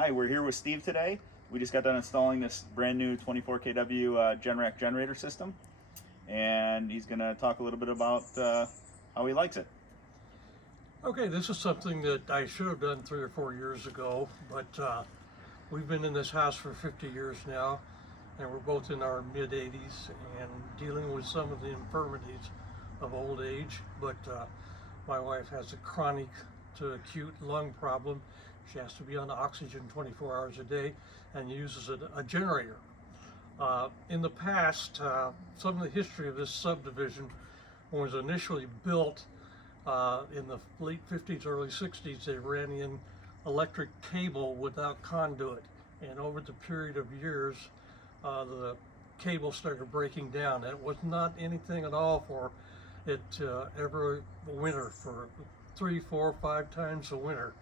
Hi, we're here with Steve today. We just got done installing this brand new 24 kW Generac generator system, and he's going to talk a little bit about how he likes it. Okay, this is something that I should have done 3 or 4 years ago, but we've been in this house for 50 years now, and we're both in our mid-80s and dealing with some of the infirmities of old age. But my wife has a chronic to acute lung problem. She has to be on oxygen 24 hours a day and uses a generator. In the past, some of the history of this subdivision was initially built in the late 50s, early 60s. They ran in electric cable without conduit, and over the period of years the cable started breaking down. It was not anything at all for it every winter. For 3, 4, 5 times a winter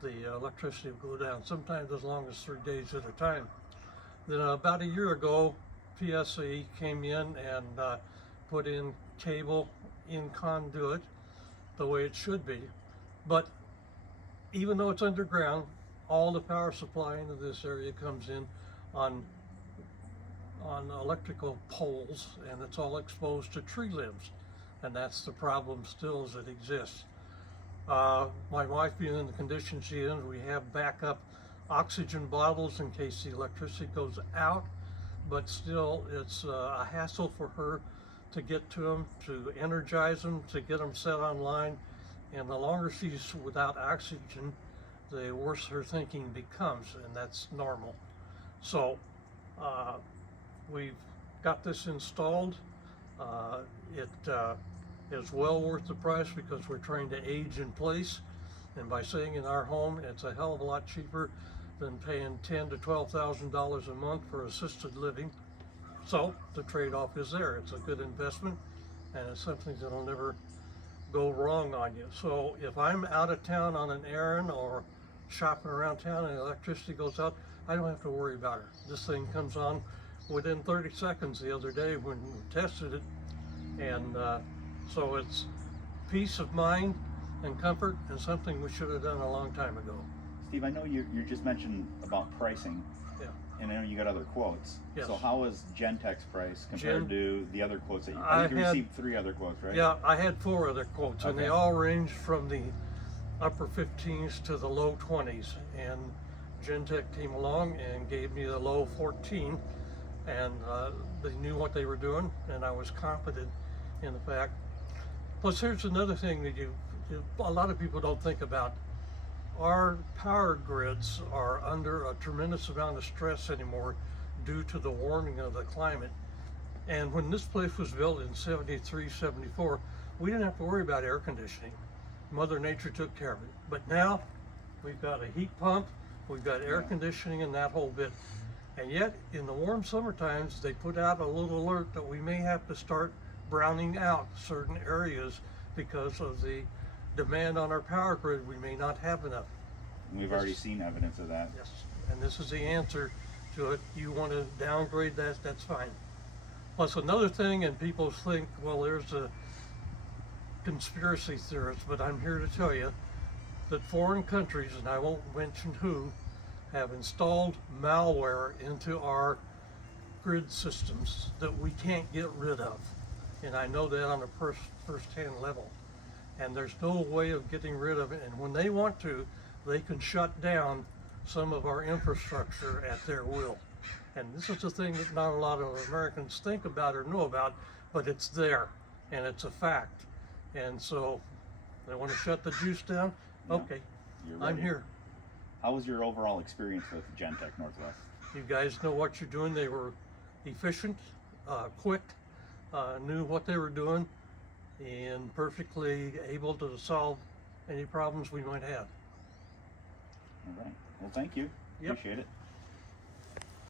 the electricity would go down, sometimes as long as 3 days at a time. Then about a year ago, PSE came in and put in cable in conduit the way it should be. But even though it's underground, all the power supply into this area comes in on electrical poles, and it's all exposed to tree limbs, and that's the problem still as it exists. My wife being in the condition she is, we have backup oxygen bottles in case the electricity goes out, but still it's a hassle for her to get to them, to energize them, to get them set online. And the longer she's without oxygen, the worse her thinking becomes, and that's normal. So we've got this installed. It is well worth the price because we're trying to age in place, and by staying in our home, it's a hell of a lot cheaper than paying $10,000 to $12,000 a month for assisted living. So the trade-off is there. It's a good investment, and it's something that'll never go wrong on you. So if I'm out of town on an errand or shopping around town and the electricity goes out, I don't have to worry about it. This thing comes on within 30 seconds the other day when we tested it, and so it's peace of mind and comfort, and something we should have done a long time ago. Steve, I know you just mentioned about pricing. Yeah. And I know you got other quotes. Yes. So how is Gentech's price compared to the other quotes that I think you received 3 other quotes, right? Yeah, I had 4 other quotes, and Okay. they all ranged from the upper 15s to the low 20s. And Gentech came along and gave me the low 14, and they knew what they were doing, and I was confident in the fact. Plus, here's another thing that a lot of people don't think about. Our power grids are under a tremendous amount of stress anymore due to the warming of the climate. And when this place was built in 73, 74, we didn't have to worry about air conditioning. Mother Nature took care of it. But now we've got a heat pump, we've got air conditioning and that whole bit. And yet in the warm summer times, they put out a little alert that we may have to start browning out certain areas because of the demand on our power grid. We may not have enough. We've already seen evidence of that. Yes, and this is the answer to it. You want to downgrade that, that's fine. Plus another thing, and people think, well, there's a conspiracy theorist, but I'm here to tell you that foreign countries, and I won't mention who, have installed malware into our grid systems that we can't get rid of. And I know that on a first-hand level. And there's no way of getting rid of it. And when they want to, they can shut down some of our infrastructure at their will. And this is the thing that not a lot of Americans think about or know about, but it's there, and it's a fact. And so they want to shut the juice down. Okay, I'm here. How was your overall experience with Gentech Northwest? You guys know what you're doing. They were efficient, quick, knew what they were doing, and perfectly able to solve any problems we might have. All right. Well, thank you. Yep. Appreciate it.